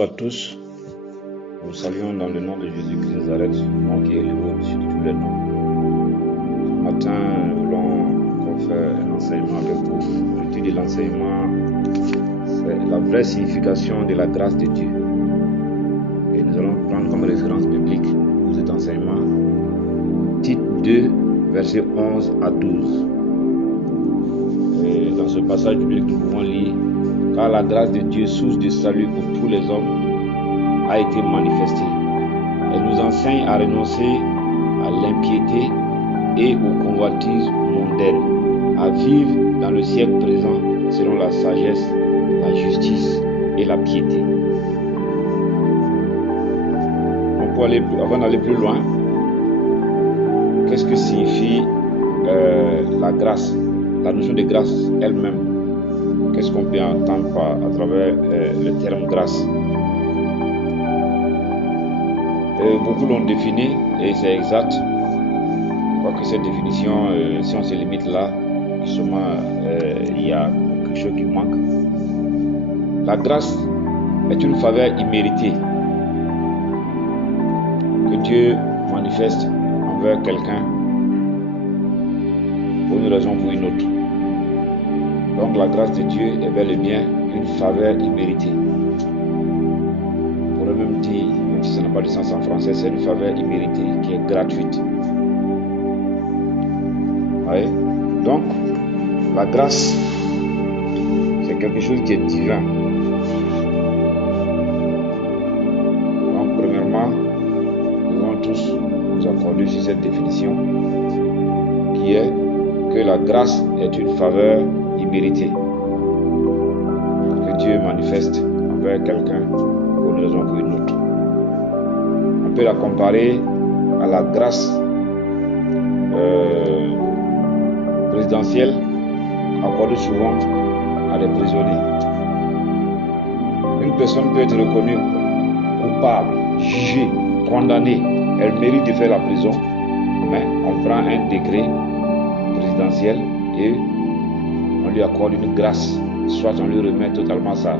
Bonjour à tous, nous saluons dans le nom de Jésus-Christ de Nazareth, nom qui est le haut sur tous les noms. Ce matin, nous voulons encore faire un enseignement avec vous. Le titre de l'enseignement, c'est la vraie signification de la grâce de Dieu. Et nous allons prendre comme référence biblique pour cet enseignement, Tite 2, versets 11 à 12. Et dans ce passage biblique, nous pouvons lire: car la grâce de Dieu, source de salut pour tous les hommes, a été manifestée. Elle nous enseigne à renoncer à l'impiété et aux convoitises mondaines, à vivre dans le siècle présent selon la sagesse, la justice et la piété. Avant d'aller plus loin, qu'est-ce que signifie la grâce, la notion de grâce elle-même? Qu'est-ce qu'on peut entendre à travers le terme grâce? Beaucoup l'ont défini et c'est exact. Je crois que cette définition, si on se limite là, justement, il y a quelque chose qui manque. La grâce est une faveur imméritée que Dieu manifeste envers quelqu'un pour une raison ou pour une autre. Donc la grâce de Dieu est bel et bien une faveur imméritée. On pourrait même dire, même si ça n'a pas de sens en français, c'est une faveur imméritée qui est gratuite. Oui. Donc, la grâce, c'est quelque chose qui est divin. Donc, premièrement, nous devons tous nous accorder sur cette définition qui est que la grâce est une faveur imméritée que Dieu manifeste envers quelqu'un pour une raison ou pour une autre. On peut la comparer à la grâce présidentielle accordée souvent à des prisonniers. Une personne peut être reconnue coupable, jugée, condamnée, elle mérite de faire la prison, mais on prend un décret présidentiel et on lui accorde une grâce, soit on lui remet totalement sa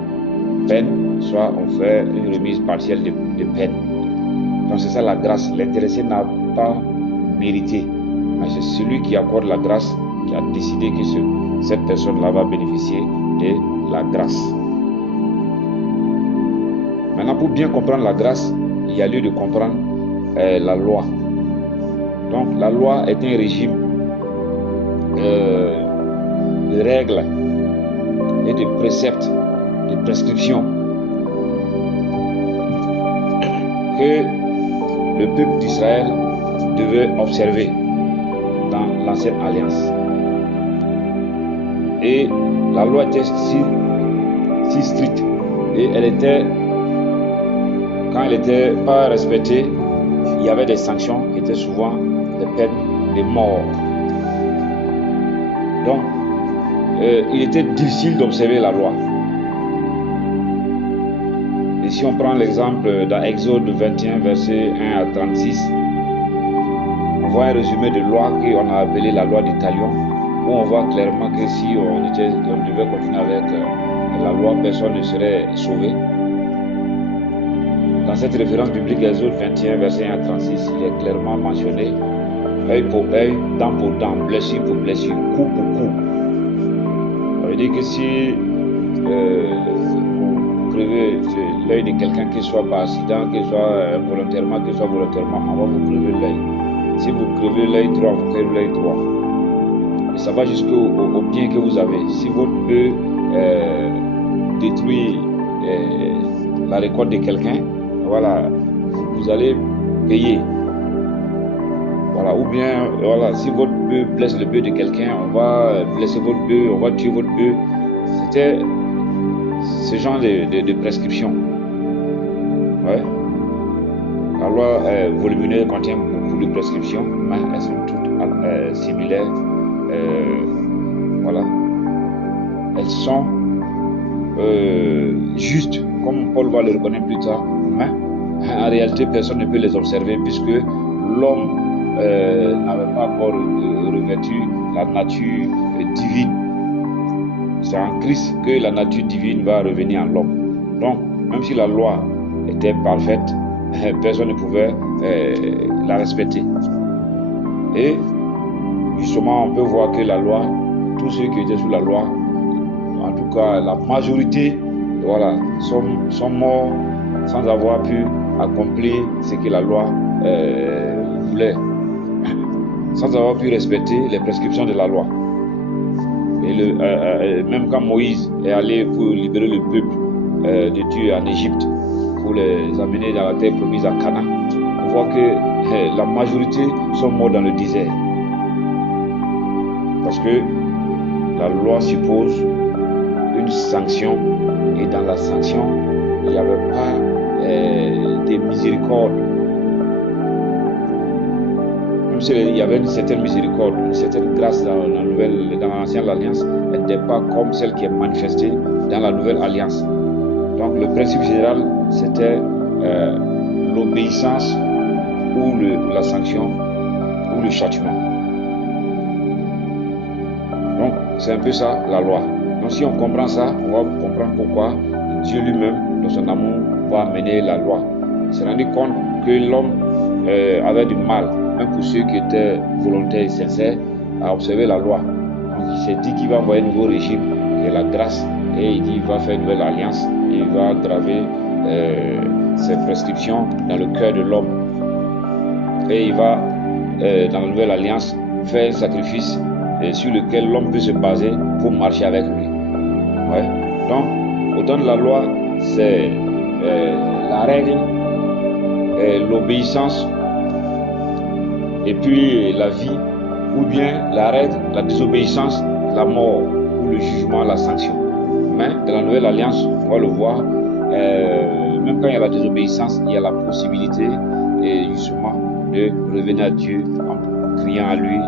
peine, soit on fait une remise partielle de peine. Donc c'est ça la grâce. L'intéressé n'a pas mérité, mais c'est celui qui accorde la grâce qui a décidé que cette personne-là va bénéficier de la grâce. Maintenant, pour bien comprendre la grâce, il y a lieu de comprendre la loi. Donc la loi est un régime de règles et de préceptes, de prescriptions que le peuple d'Israël devait observer dans l'ancienne alliance. Et la loi était si stricte et quand elle n'était pas respectée, il y avait des sanctions qui étaient souvent des peines de mort. Donc, il était difficile d'observer la loi. Et si on prend l'exemple dans Exode 21, verset 1 à 36, on voit un résumé de loi qu'on a appelé la loi du talion, où on voit clairement que si on devait continuer avec la loi, personne ne serait sauvé. Dans cette référence biblique, Exode 21, verset 1 à 36, il est clairement mentionné: œil pour œil, dent pour dent, blessure pour blessure, coup pour coup. Ça veut dire que si vous crevez l'œil de quelqu'un, qu'il soit par accident, qu'il soit volontairement, on va vous crever l'œil. Si vous crevez l'œil droit, vous crevez l'œil droit. Et ça va jusqu'au bien que vous avez. Si votre œil détruit la récolte de quelqu'un, voilà, vous allez payer. Voilà, ou bien, voilà, si votre bœuf blesse le bœuf de quelqu'un, on va blesser votre bœuf, on va tuer votre bœuf. C'était ce genre de prescription. Ouais. La loi volumineuse contient beaucoup de prescriptions, mais elles sont toutes similaires. Voilà. Elles sont justes, comme Paul va le reconnaître plus tard, mais en réalité, personne ne peut les observer puisque l'homme n'avait pas encore revêtu la nature divine. C'est en Christ que la nature divine va revenir en l'homme. Donc, même si la loi était parfaite, personne ne pouvait la respecter. Et justement, on peut voir que la loi, tous ceux qui étaient sous la loi, en tout cas la majorité, voilà, sont morts sans avoir pu accomplir ce que la loi voulait, sans avoir pu respecter les prescriptions de la loi. Et même quand Moïse est allé pour libérer le peuple de Dieu en Égypte, pour les amener dans la terre promise à Canaan, on voit que la majorité sont morts dans le désert. Parce que la loi suppose une sanction, et dans la sanction, il n'y avait pas de miséricorde. Même s'il y avait une certaine miséricorde, une certaine grâce dans l'ancienne alliance, elle n'est pas comme celle qui est manifestée dans la nouvelle alliance. Donc le principe général, c'était l'obéissance ou la sanction ou le châtiment. Donc c'est un peu ça la loi. Donc si on comprend ça, on va comprendre pourquoi Dieu lui-même, dans son amour, va amener la loi. Il s'est rendu compte que l'homme avait du mal, même pour ceux qui étaient volontaires et sincères, à observer la loi. Donc il s'est dit qu'il va envoyer un nouveau régime, qui est la grâce, et il dit qu'il va faire une nouvelle alliance, et il va graver ses prescriptions dans le cœur de l'homme. Et il va, dans la nouvelle alliance, faire un sacrifice sur lequel l'homme peut se baser pour marcher avec lui. Ouais. Donc, autant de la loi, c'est la règle, l'obéissance, et puis la vie, ou bien la règle, la désobéissance, la mort, ou le jugement, la sanction. Mais dans la nouvelle alliance, on va le voir, même quand il y a la désobéissance, il y a la possibilité, justement, de revenir à Dieu en criant à lui,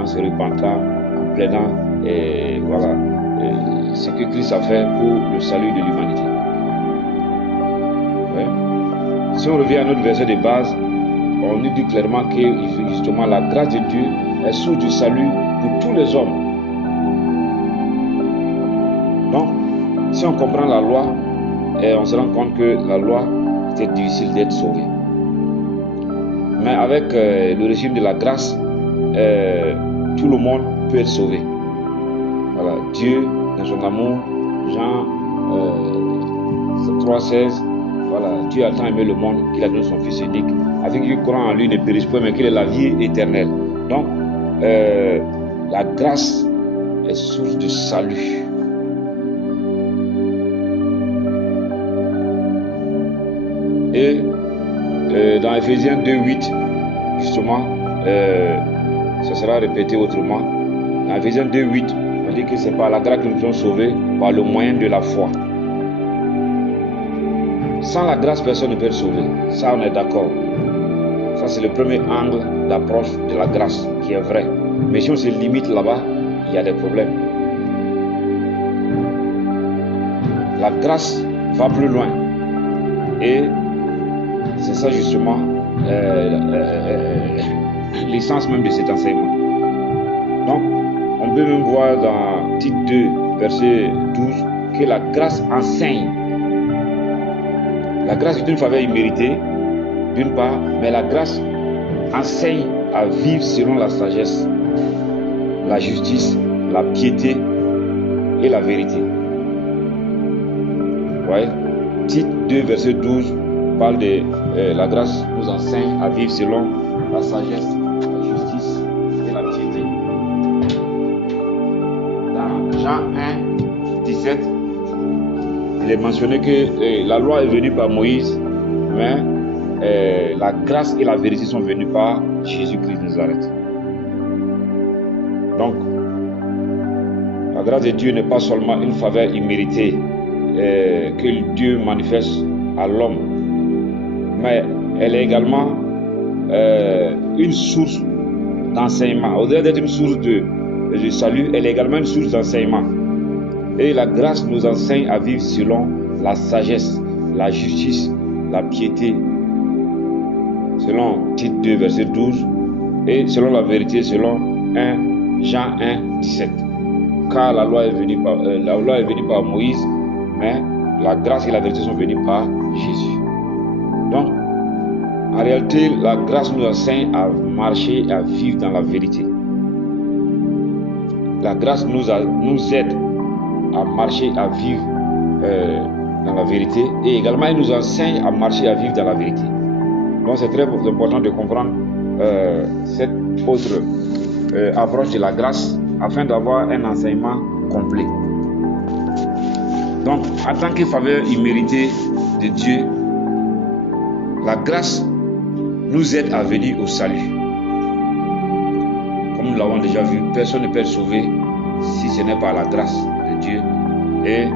en se repentant, en plaidant, et voilà, ce que Christ a fait pour le salut de l'humanité. Ouais. Si on revient à notre verset de base, on nous dit clairement que justement la grâce de Dieu est source du salut pour tous les hommes. Donc, si on comprend la loi, on se rend compte que la loi, c'est difficile d'être sauvé. Mais avec le régime de la grâce, tout le monde peut être sauvé. Voilà, Dieu, dans son amour, Jean 3,16, voilà, Dieu a tant aimé le monde qu'il a donné son Fils unique, afin qu'il croit en lui ne périsse point, mais qu'il ait la vie éternelle. Donc, la grâce est source de salut. Et dans Ephésiens 2,8, justement, ça sera répété autrement. Dans Ephésiens 2,8, on dit que c'est par la grâce que nous sommes sauvés, par le moyen de la foi. Sans la grâce, personne ne peut être sauvé. Ça, on est d'accord. Ça, c'est le premier angle d'approche de la grâce qui est vrai. Mais si on se limite là-bas, il y a des problèmes. La grâce va plus loin. Et c'est ça justement l'essence même de cet enseignement. Donc, on peut même voir dans Tite 2, verset 12, que la grâce enseigne. La grâce est une faveur imméritée, d'une part, mais la grâce enseigne à vivre selon la sagesse, la justice, la piété et la vérité. Ouais. Tite 2, verset 12 parle de la grâce nous enseigne à vivre selon la sagesse, la justice et la piété. Dans Jean 1, 17, il est mentionné que la loi est venue par Moïse, mais la grâce et la vérité sont venues par Jésus-Christ de Nazareth. Donc, la grâce de Dieu n'est pas seulement une faveur imméritée que Dieu manifeste à l'homme, mais elle est également une source d'enseignement. Au-delà d'être une source de salut, elle est également une source d'enseignement. Et la grâce nous enseigne à vivre selon la sagesse, la justice, la piété, selon Tite 2, verset 12, et selon la vérité, selon Jean 1, 17. Car la loi est venue par Moïse, mais la grâce et la vérité sont venues par Jésus. Donc, en réalité, la grâce nous enseigne à marcher et à vivre dans la vérité. La grâce nous aide à marcher, à vivre dans la vérité, et également elle nous enseigne à marcher, à vivre dans la vérité. Donc c'est très important de comprendre cette autre approche de la grâce afin d'avoir un enseignement complet. Donc, en tant que faveur imméritée de Dieu, la grâce nous aide à venir au salut. Comme nous l'avons déjà vu, personne ne peut être sauvé si ce n'est pas la grâce de Dieu. Et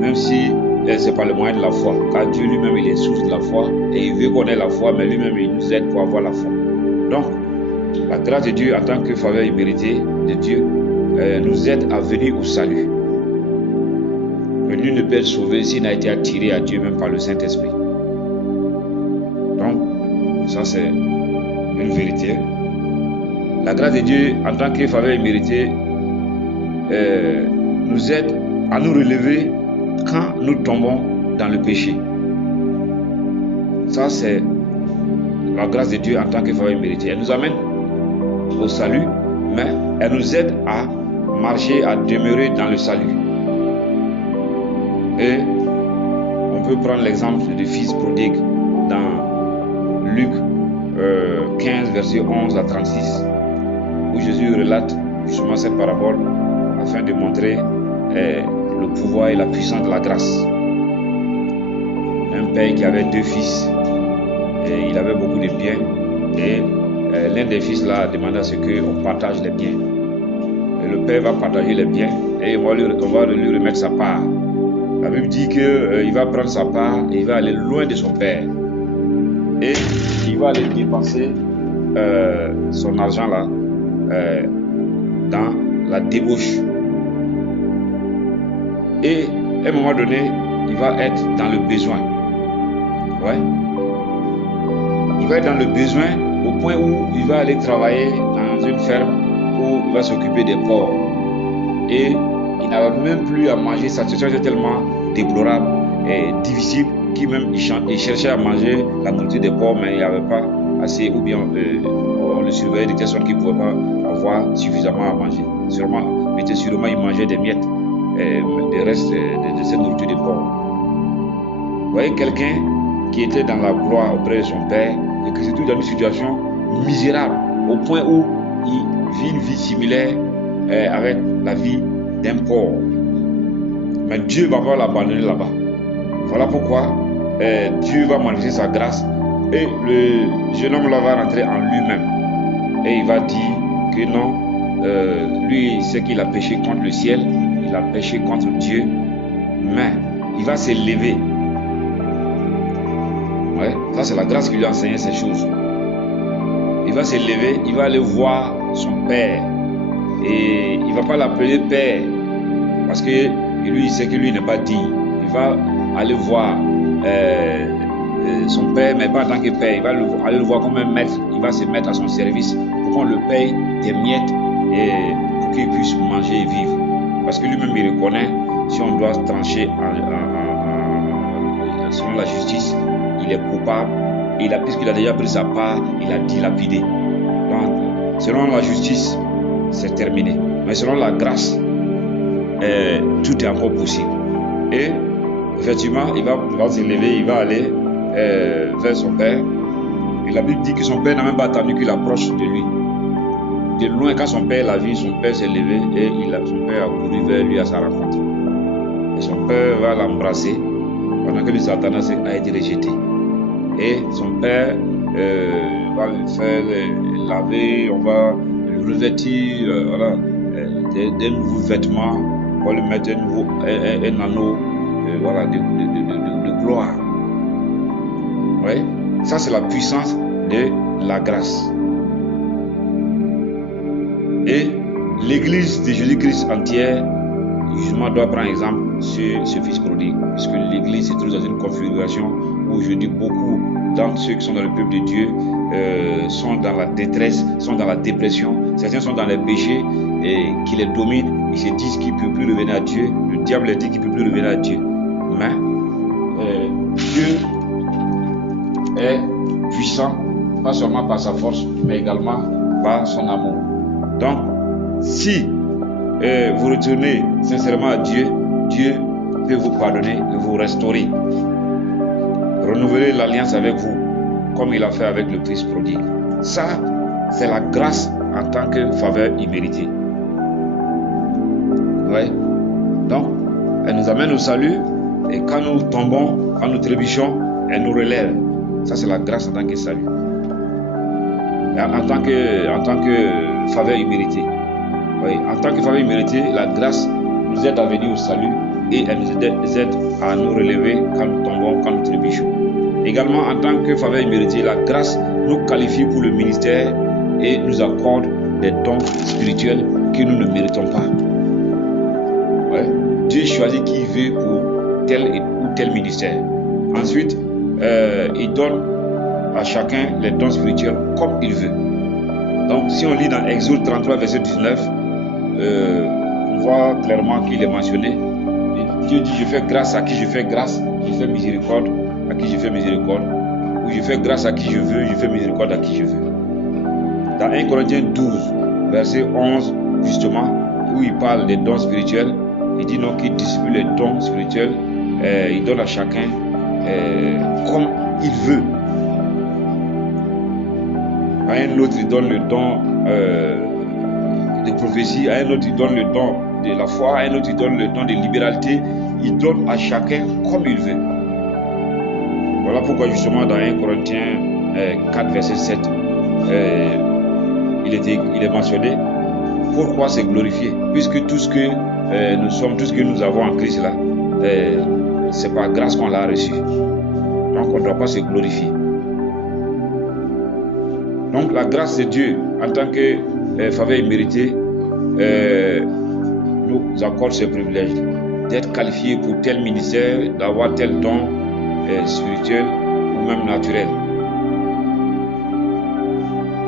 même si c'est par le moyen de la foi, car Dieu lui-même il est source de la foi et il veut qu'on ait la foi, mais lui-même il nous aide pour avoir la foi. Donc, la grâce de Dieu en tant que faveur imméritée de Dieu nous aide à venir au salut. Mais nul ne peut être sauvé s'il n'a été attiré à Dieu même par le Saint-Esprit. Donc, ça c'est une vérité. La grâce de Dieu en tant que faveur imméritée nous aide à nous relever quand nous tombons dans le péché. Ça c'est la grâce de Dieu en tant que faveur imméritée. Elle nous amène au salut, mais elle nous aide à marcher, à demeurer dans le salut. Et on peut prendre l'exemple du fils prodigue dans Luc 15, verset 11 à 36, où Jésus relate justement cette parabole afin de montrer le pouvoir et la puissance de la grâce. Un père qui avait 2 fils, et il avait beaucoup de biens, et l'un des fils là demanda à ce qu'on partage les biens. Et le père va partager les biens et on va lui remettre sa part. La Bible dit qu'il va prendre sa part et il va aller loin de son père. Et il va aller dépenser son argent là dans la débauche. Et à un moment donné, il va être dans le besoin. Ouais. Il va être dans le besoin au point où il va aller travailler dans une ferme où il va s'occuper des porcs. Et il n'avait même plus à manger. Sa situation était tellement déplorable et difficile qu'il même il cherchait à manger la nourriture des porcs, mais il n'y avait pas assez, ou bien on le surveillait de telle sorte qu'il ne pouvait pas avoir suffisamment à manger. Sûrement il mangeait des miettes, des restes de cette nourriture des porcs. Vous voyez quelqu'un qui était dans la gloire auprès de son père et qui se trouve dans une situation misérable au point où il vit une vie similaire avec la vie d'un porc. Mais Dieu va pas l'abandonner là-bas. Voilà pourquoi Dieu va manifester sa grâce et le jeune homme là va rentrer en lui-même et il va dire que non, lui il sait qu'il a péché contre le ciel, il a péché contre Dieu, mais il va s'élever. Ouais, ça c'est la grâce qui lui a enseigné ces choses. Il va s'élever, il va aller voir son père et il ne va pas l'appeler père parce que lui il sait que lui n'est pas digne. Il va aller voir son père, mais pas en tant que père. Il va aller le voir comme un maître. Il va se mettre à son service pour qu'on le paye des miettes et pour qu'il puisse manger et vivre. Parce que lui-même il reconnaît, si on doit trancher selon la justice, il est coupable. Et puisqu'il a déjà pris sa part, il a dilapidé. Donc, selon la justice, c'est terminé. Mais selon la grâce, tout est encore possible. Et effectivement, il va s'élever, il va aller vers son père. Et la Bible dit que son père n'a même pas attendu qu'il approche de lui. De loin, quand son père l'a vu, son père s'est levé et son père a couru vers lui à sa rencontre. Et son père va l'embrasser pendant que lui s'attendait à être rejeté. Et son père va le faire laver, on va le revêtir des nouveaux vêtements, on va lui mettre un anneau de gloire. Ouais. Ça c'est la puissance de la grâce. Et l'église de Jésus-Christ entière, justement, doit prendre exemple sur ce fils prodigue, puisque l'église se trouve dans une configuration où aujourd'hui beaucoup dans ceux qui sont dans le peuple de Dieu sont dans la détresse, sont dans la dépression. Certains sont dans les péchés et qui les dominent. Ils se disent qu'ils ne peuvent plus revenir à Dieu. Le diable leur dit qu'il ne peut plus revenir à Dieu. Mais Dieu est puissant, pas seulement par sa force, mais également par son amour. Donc, si vous retournez sincèrement à Dieu, Dieu peut vous pardonner et vous restaurer. Renouveler l'alliance avec vous, comme il a fait avec le Fils prodigue. Ça, c'est la grâce en tant que faveur imméritée. Ouais. Donc, elle nous amène au salut, et quand nous tombons, quand nous trébuchons, elle nous relève. Ça, c'est la grâce en tant que salut. En tant que faveur imméritée. Oui. En tant que faveur imméritée, la grâce nous aide à venir au salut et elle nous aide à nous relever quand nous tombons, quand nous trébuchons. Également, en tant que faveur imméritée, la grâce nous qualifie pour le ministère et nous accorde des dons spirituels que nous ne méritons pas. Ouais. Dieu choisit qui il veut pour tel ou tel ministère. Ensuite, il donne à chacun les dons spirituels comme il veut. Donc, si on lit dans Exode 33, verset 19, on voit clairement qu'il est mentionné. Dieu dit, je fais grâce à qui je fais grâce, je fais miséricorde à qui je fais miséricorde, ou je fais grâce à qui je veux, je fais miséricorde à qui je veux. Dans 1 Corinthiens 12, verset 11, justement, où il parle des dons spirituels, il dit non, qu'il distribue les dons spirituels, il donne à chacun comme il veut. À un autre, il donne le don de prophétie, à un autre, il donne le don de la foi, à un autre, il donne le don de libéralité. Il donne à chacun comme il veut. Voilà pourquoi, justement, dans 1 Corinthiens 4, verset 7, il est mentionné pourquoi c'est glorifié. Puisque tout ce que nous sommes, tout ce que nous avons en Christ là, c'est par grâce qu'on l'a reçu. Donc, on ne doit pas se glorifier. Donc, la grâce de Dieu, en tant que faveur imméritée, nous accorde ce privilège d'être qualifié pour tel ministère, d'avoir tel don spirituel ou même naturel.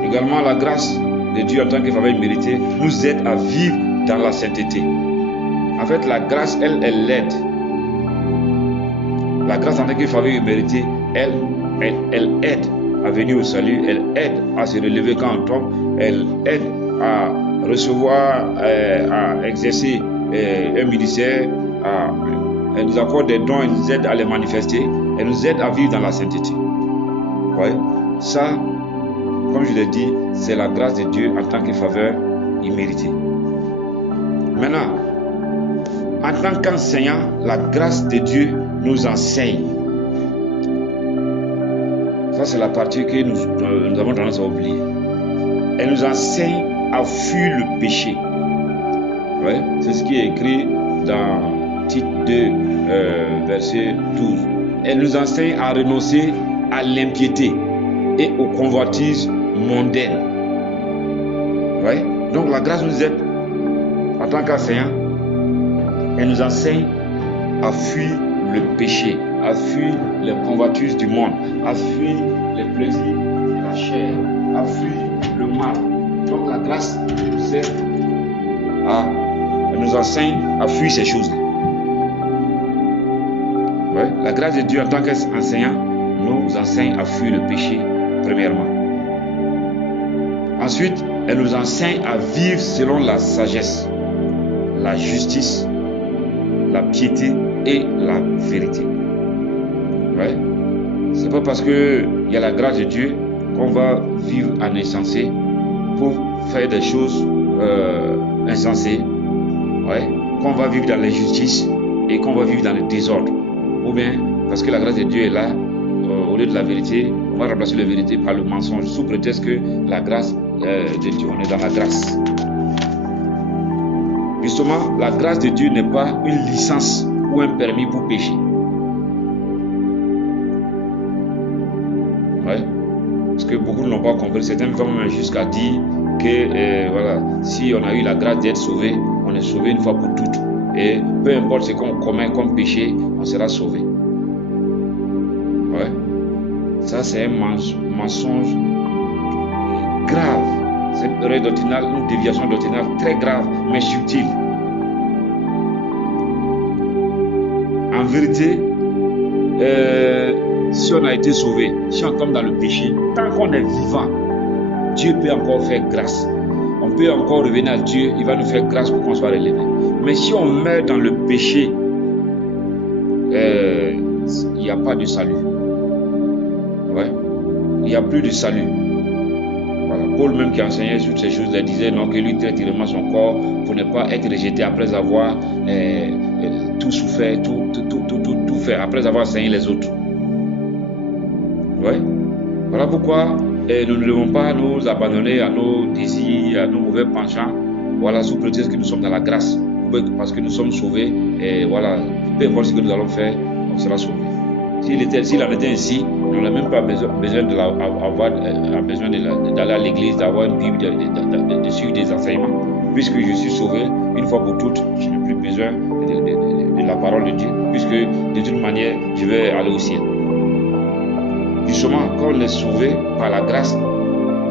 Également, la grâce de Dieu en tant que faveur imméritée nous aide à vivre dans la sainteté. En fait, la grâce, elle l'aide. La grâce en tant que faveur imméritée, elle aide à venir au salut, elle aide à se relever quand on tombe, elle aide à recevoir, à exercer un ministère, elle nous accorde des dons, elle nous aide à les manifester, elle nous aide à vivre dans la sainteté. Ouais. Ça, comme je l'ai dit, c'est la grâce de Dieu en tant que faveur imméritée. Maintenant, en tant qu'enseignant, la grâce de Dieu nous enseigne. Ça, c'est la partie que nous avons tendance à oublier. Elle nous enseigne à fuir le péché. Ouais, c'est ce qui est écrit dans Tite 2, verset 12. Elle nous enseigne à renoncer à l'impiété et aux convoitises mondaines. Ouais. Donc la grâce nous aide en tant qu'enseignant. Elle nous enseigne à fuir le péché, à fuir les convoitises du monde, à fuir les plaisirs de la chair, à fuir le mal. Donc la grâce nous aide elle nous enseigne à fuir ces choses-là. Ouais. La grâce de Dieu en tant qu'enseignant nous enseigne à fuir le péché, premièrement. Ensuite, elle nous enseigne à vivre selon la sagesse, la justice, la piété et la vérité. Ouais. C'est pas parce qu'il y a la grâce de Dieu qu'on va vivre en insensé pour faire des choses insensées. Ouais. Qu'on va vivre dans l'injustice et qu'on va vivre dans le désordre. Ou bien parce que la grâce de Dieu est là, au lieu de la vérité, on va remplacer la vérité par le mensonge sous prétexte que la grâce de Dieu, on est dans la grâce. Justement, la grâce de Dieu n'est pas une licence ou un permis pour pécher. Ouais. Parce que beaucoup ne l'ont pas compris. Certains vont même jusqu'à dire que voilà, si on a eu la grâce d'être sauvé, on est sauvé une fois pour toutes. Et peu importe ce qu'on commet comme péché, on sera sauvé. Ouais. Ça, c'est un mensonge grave. C'est une erreur doctrinale, une déviation doctrinale très grave, mais subtile. En vérité, si on a été sauvé, si on tombe dans le péché, tant qu'on est vivant, Dieu peut encore faire grâce. On peut encore revenir à Dieu, il va nous faire grâce pour qu'on soit relevé. Mais si on meurt dans le péché, il n'y a pas de salut. Ouais. Il n'y a plus de salut. Voilà. Paul même qui enseignait sur ces choses, il disait non, que lui traite vraiment son corps pour ne pas être rejeté après avoir tout souffert, tout fait, après avoir enseigné les autres. Ouais. Voilà pourquoi nous ne devons pas nous abandonner à nos désirs, à nos mauvais penchants, voilà, sous prétexte que nous sommes dans la grâce, parce que nous sommes sauvés, et voilà, peu importe ce que nous allons faire, on sera sauvés. S'il en était ainsi, on n'a même pas besoin d'aller à l'église, d'avoir une Bible, de suivre des enseignements. Puisque je suis sauvé, une fois pour toutes, je n'ai plus besoin de la parole de Dieu, puisque de toute manière, je vais aller au ciel. Justement, quand on est sauvé par la grâce,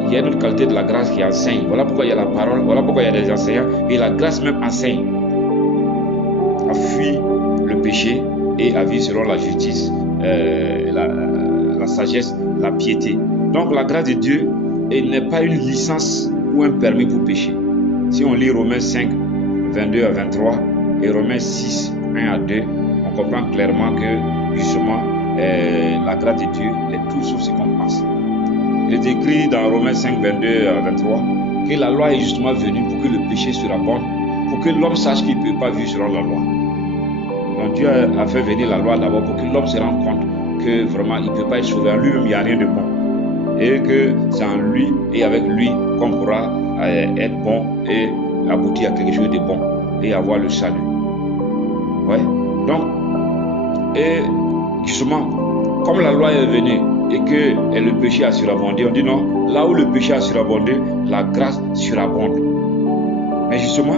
il y a une autre qualité de la grâce qui enseigne. Voilà pourquoi il y a la parole, voilà pourquoi il y a des enseignants, et la grâce même enseigne à fuir le péché et à vivre selon la justice, la sagesse, la piété. Donc la grâce de Dieu n'est pas une licence ou un permis pour pécher. Si on lit Romains 5, 22 à 23 et Romains 6, 1 à 2, on comprend clairement que justement la grâce de Dieu est tout sauf ce qu'on pense. Il est écrit dans Romains 5, 22 à 23 que la loi est justement venue pour que le péché surabonde, pour que l'homme sache qu'il ne peut pas vivre selon la loi. Donc Dieu a fait venir la loi d'abord pour que l'homme se rende compte que vraiment il ne peut pas être sauvé. En lui-même, il n'y a rien de bon. Et que c'est en lui et avec lui qu'on pourra être bon et aboutir à quelque chose de bon et avoir le salut. Ouais. Donc, et justement, comme la loi est venue et que le péché a surabondé, on dit non, là où le péché a surabondé, la grâce surabonde. Mais justement,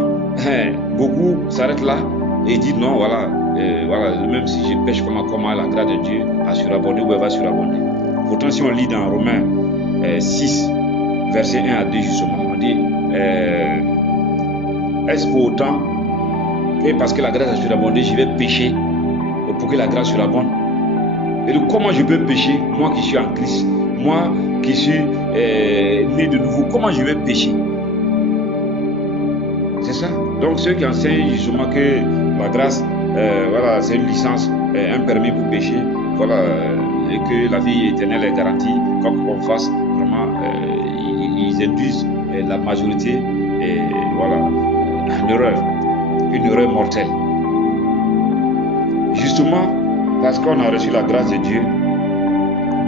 beaucoup s'arrêtent là et disent non, voilà, même si je pêche comment la grâce de Dieu a surabondé ou elle va surabonder. Pourtant, si on lit dans Romains 6, verset 1 à 2, justement, on dit est-ce pour autant que parce que la grâce a surabondé, je vais pécher pour que la grâce surabonde? Et donc, comment je peux pécher, moi qui suis en Christ, moi qui suis né de nouveau, comment je vais pécher? C'est ça. Donc, ceux qui enseignent justement que la grâce, voilà, c'est une licence, un permis pour pécher, voilà, et que la vie éternelle est garantie, quoi qu'on fasse, vraiment, ils induisent la majorité, voilà, une erreur mortelle. Justement, parce qu'on a reçu la grâce de Dieu,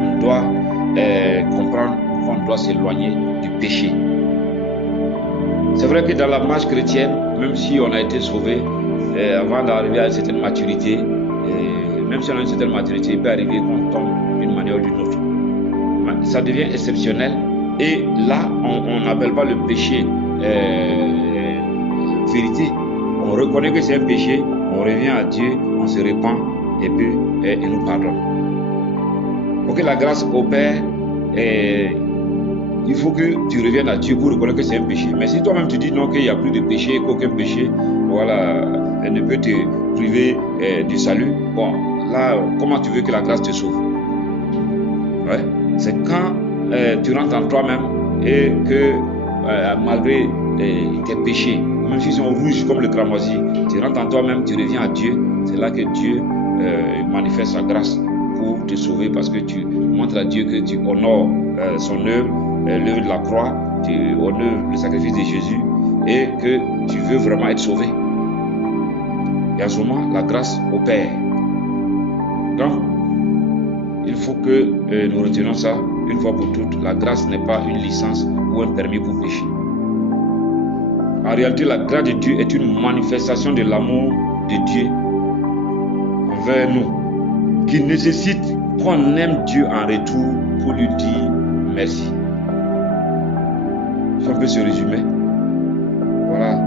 on doit comprendre qu'on doit s'éloigner du péché. C'est vrai que dans la marche chrétienne, même si on a été sauvé, avant d'arriver à une certaine maturité, même si on a une certaine maturité, il peut arriver qu'on tombe d'une manière ou d'une autre. Ça devient exceptionnel et là, on n'appelle pas le péché vérité. On reconnaît que c'est un péché, on revient à Dieu, on se repent et puis il nous pardonne. Pour que la grâce opère, il faut que tu reviennes à Dieu pour reconnaître que c'est un péché. Mais si toi-même tu dis non, qu'il n'y a plus de péché, qu'aucun péché, voilà, elle ne peut te priver du salut, bon, là, comment tu veux que la grâce te sauve? Ouais. C'est quand tu rentres en toi-même et que malgré tes péchés, même s'ils sont rouges comme le cramoisi, tu rentres en toi-même, tu reviens à Dieu, c'est là que Dieu manifeste sa grâce pour te sauver parce que tu montres à Dieu que tu honores son œuvre, l'œuvre de la croix, tu honores le sacrifice de Jésus et que tu veux vraiment être sauvé. Et en ce moment, la grâce opère. Donc, il faut que nous retenions ça une fois pour toutes. La grâce n'est pas une licence ou un permis pour pécher. En réalité, la grâce de Dieu est une manifestation de l'amour de Dieu envers nous, qui nécessite qu'on aime Dieu en retour pour lui dire merci. Si on peut se résumer, voilà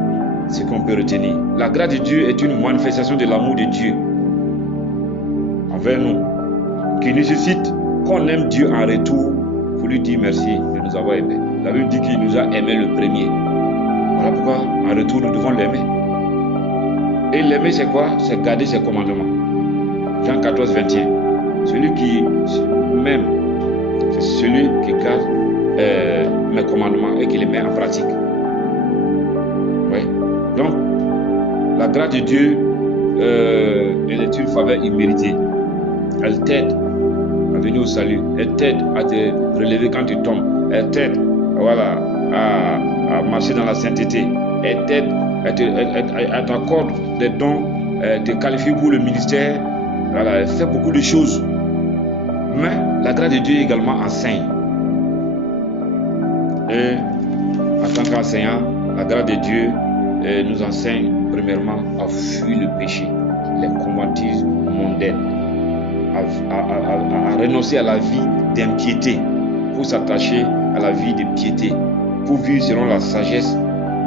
ce qu'on peut retenir. La grâce de Dieu est une manifestation de l'amour de Dieu envers nous, qui nécessite qu'on aime Dieu en retour pour lui dire merci de nous avoir aimés. La Bible dit qu'il nous a aimés le premier. Voilà pourquoi en retour nous devons l'aimer. Et l'aimer c'est quoi? C'est garder ses commandements. Jean 14, 21. Celui qui m'aime, c'est celui qui garde mes commandements et qui les met en pratique. Oui. Donc, la grâce de Dieu, elle est une faveur imméritée. Elle t'aide à venir au salut. Elle t'aide à te relever quand tu tombes. Elle t'aide, voilà, à marcher dans la sainteté. Elle t'aide, elle t'accorde des dons, te qualifie pour le ministère. Voilà, elle fait beaucoup de choses. Mais la grâce de Dieu également enseigne. Et en tant qu'enseignant, la grâce de Dieu nous enseigne premièrement à fuir le péché, les convoitises mondaines, à renoncer à la vie d'impiété pour s'attacher à la vie de piété, pour vivre selon la sagesse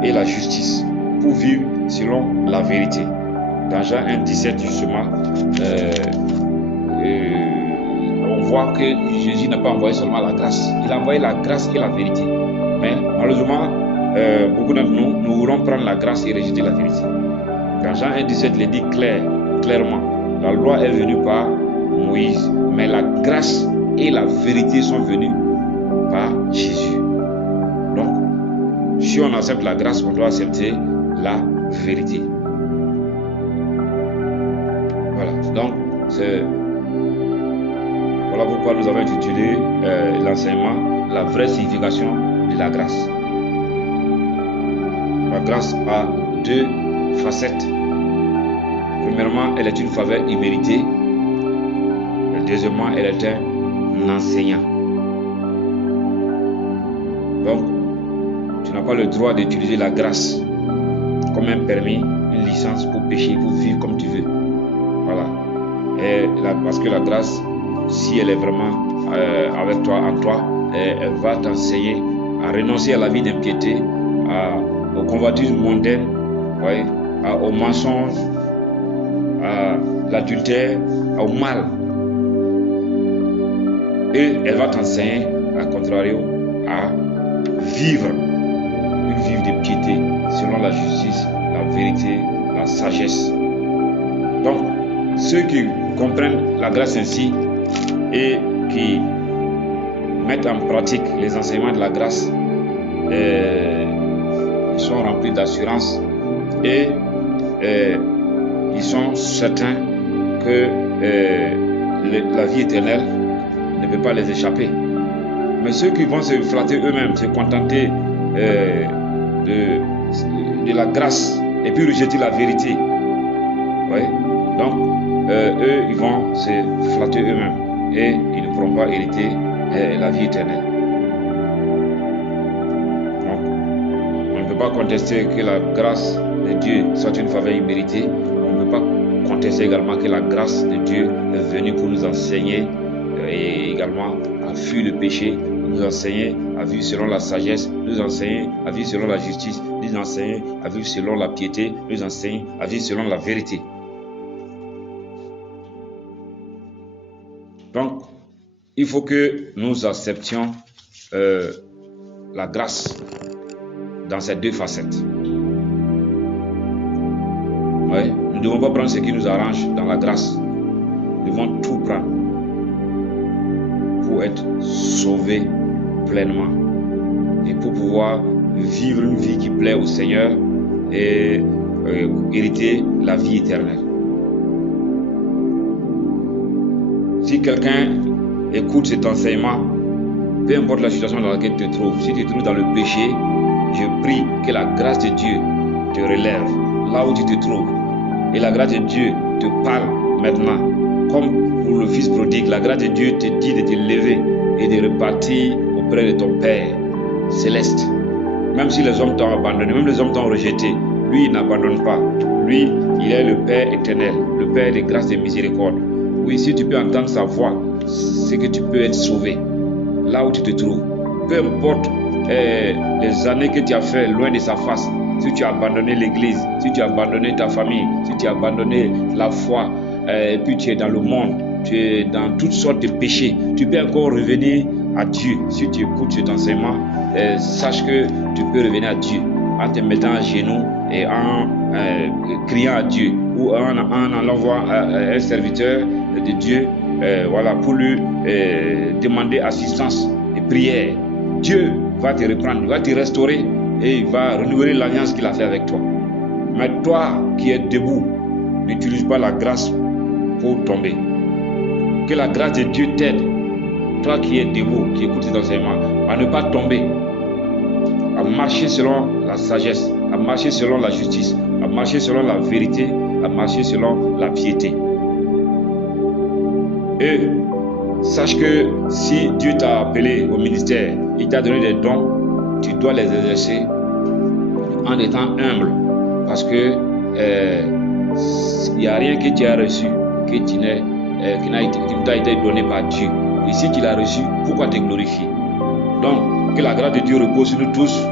et la justice, pour vivre selon la vérité. Dans Jean 1, 17 justement, on voit que Jésus n'a pas envoyé seulement la grâce, il a envoyé la grâce et la vérité. Mais malheureusement, beaucoup d'entre nous voulons prendre la grâce et rejeter la vérité. Dans Jean 1, 17, il est dit clairement, la loi est venue par Moïse, mais la grâce et la vérité sont venues par Jésus. Donc, si on accepte la grâce, on doit accepter la vérité. Voilà, donc voilà pourquoi nous avons intitulé l'enseignement la vraie signification de la grâce. La grâce a deux facettes. Premièrement, elle est une faveur imméritée. Et deuxièmement, elle est un enseignant. Donc, tu n'as pas le droit d'utiliser la grâce comme un permis, une licence pour pécher, pour vivre comme tu veux. Voilà. Parce que la grâce, si elle est vraiment avec toi, en toi, elle va t'enseigner à renoncer à la vie d'impiété, aux convoitises mondaines, ouais, au mensonge, à l'adultère, au mal. Et elle va t'enseigner, à contrario, à vivre une vie de piété selon la justice, la vérité, la sagesse. Donc, ceux qui comprennent la grâce ainsi et qui mettent en pratique les enseignements de la grâce, ils sont remplis d'assurance et ils sont certains que la vie éternelle ne peut pas les échapper. Mais ceux qui vont se flatter eux-mêmes, se contenter de la grâce et puis rejeter la vérité, ouais, donc eux ils vont se flatter eux-mêmes et ils ne pourront pas hériter la vie éternelle. Donc on ne peut pas contester que la grâce de Dieu soit une faveur imméritée. On ne peut pas contester également que la grâce de Dieu est venue pour nous enseigner et également à fuir le péché, nous enseigner à vivre selon la sagesse, nous enseigner à vivre selon la justice, nous enseigner à vivre selon la piété, nous enseigner à vivre selon la vérité. Donc, il faut que nous acceptions la grâce dans ces deux facettes. Ouais, nous ne devons pas prendre ce qui nous arrange dans la grâce. Nous devons tout prendre pour être sauvés pleinement et pour pouvoir vivre une vie qui plaît au Seigneur et hériter la vie éternelle. Si quelqu'un écoute cet enseignement, peu importe la situation dans laquelle tu te trouves, si tu te trouves dans le péché, je prie que la grâce de Dieu te relève là où tu te trouves. Et la grâce de Dieu te parle maintenant. Comme pour le fils prodigue, la grâce de Dieu te dit de te lever et de repartir auprès de ton Père céleste. Même si les hommes t'ont abandonné, même les hommes t'ont rejeté, lui il n'abandonne pas. Lui, il est le Père éternel, le Père de grâce et de miséricorde. Oui, si tu peux entendre sa voix, c'est que tu peux être sauvé là où tu te trouves. Peu importe les années que tu as fait loin de sa face, si tu as abandonné l'église, si tu as abandonné ta famille, si tu as abandonné la foi, et puis tu es dans le monde, tu es dans toutes sortes de péchés, tu peux encore revenir à Dieu. Si tu écoutes cet enseignement, sache que tu peux revenir à Dieu en te mettant à genoux et en criant à Dieu, ou en envoyant un serviteur de Dieu, voilà, pour lui demander assistance et prière. Dieu va te reprendre, il va te restaurer et il va renouveler l'alliance qu'il a fait avec toi. Mais toi qui es debout, n'utilise pas la grâce pour tomber. Que la grâce de Dieu t'aide, toi qui es debout, qui écoute cet enseignement, à ne pas tomber, à marcher selon la sagesse, à marcher selon la justice, à marcher selon la vérité, à marcher selon la piété. Et sache que si Dieu t'a appelé au ministère, il t'a donné des dons, tu dois les exercer en étant humble, parce que il n'y a rien que tu as reçu qui ne t'a été donné par Dieu. Et si tu l'as reçu, pourquoi te glorifier? Donc, que la grâce de Dieu repose sur nous tous,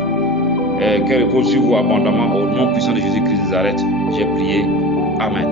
qu'elle repose sur vous abondamment. Au nom puissant de Jésus-Christ de Nazareth, j'ai prié. Amen.